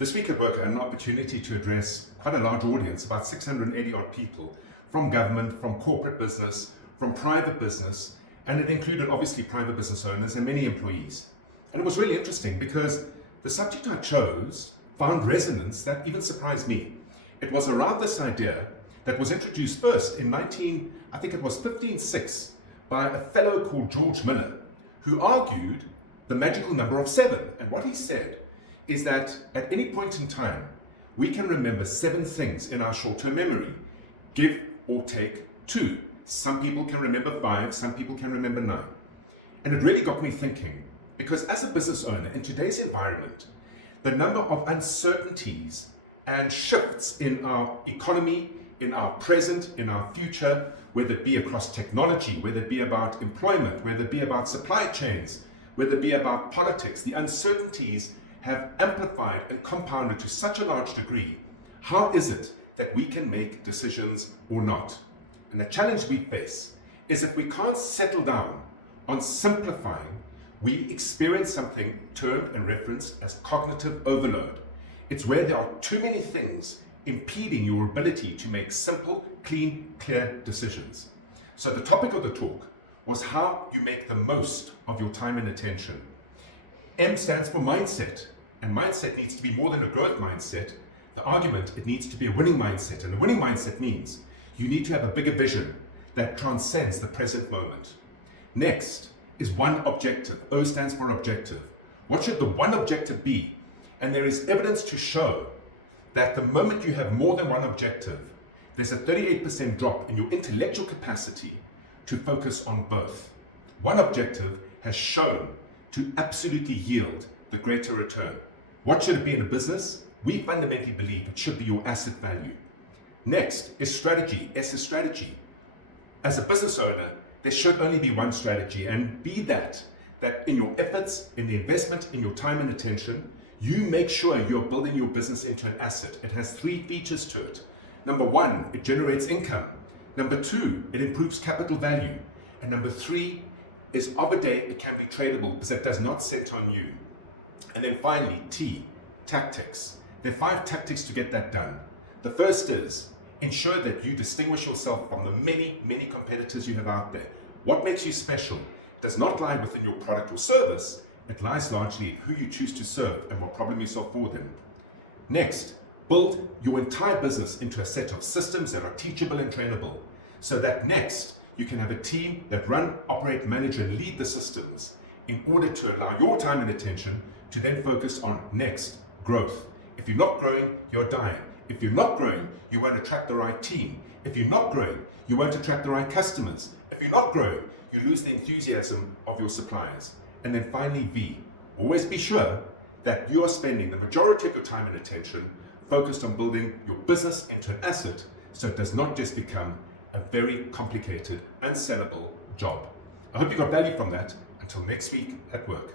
This week at work, I had an opportunity to address quite a large audience, about 680 odd people, from government, from corporate business, from private business, and it included obviously private business owners and many employees. And it was really interesting because the subject I chose found resonance that even surprised me. It was around this idea that was introduced first in 1506 by a fellow called George Miller, who argued the magical number of 7. And what he said is that at any point in time, we can remember 7 things in our short-term memory. Give or take 2. Some people can remember 5, some people can remember 9. And it really got me thinking, because as a business owner in today's environment, the number of uncertainties and shifts in our economy, in our present, in our future, whether it be across technology, whether it be about employment, whether it be about supply chains, whether it be about politics, the uncertainties have amplified and compounded to such a large degree. How is it that we can make decisions or not? And the challenge we face is if we can't settle down on simplifying, we experience something termed and referenced as cognitive overload. It's where there are too many things impeding your ability to make simple, clean, clear decisions. So the topic of the talk was how you make the most of your time and attention. M stands for mindset, and mindset needs to be more than a growth mindset. The argument, it needs to be a winning mindset, and a winning mindset means you need to have a bigger vision that transcends the present moment. Next is one objective. O stands for objective. What should the one objective be? And there is evidence to show that the moment you have more than one objective, there's a 38% drop in your intellectual capacity to focus on both. One objective has shown to absolutely yield the greater return. What should it be in a business? We fundamentally believe it should be your asset value. Next is strategy. S is strategy. As a business owner, there should only be one strategy, and be that in your efforts, in the investment, in your time and attention, you make sure you're building your business into an asset. It has 3 features to it. Number 1, it generates income. Number 2, it improves capital value. And number 3 is of a day, it can be tradable because it does not sit on you. And then finally, T, tactics. There are 5 tactics to get that done. The first is ensure that you distinguish yourself from the many, many competitors you have out there. What makes you special does not lie within your product or service. It lies largely in who you choose to serve and what problem you solve for them. Next, build your entire business into a set of systems that are teachable and trainable, so that next you can have a team that run, operate, manage, and lead the systems in order to allow your time and attention to then focus on next, growth. If you're not growing, you're dying. If you're not growing, you won't attract the right team. If you're not growing, you won't attract the right customers. If you're not growing, you lose the enthusiasm of your suppliers. And then finally, V, always be sure that you are spending the majority of your time and attention focused on building your business into an asset, so it does not just become a very complicated, unsellable job. I hope you got value from that. Until next week at work.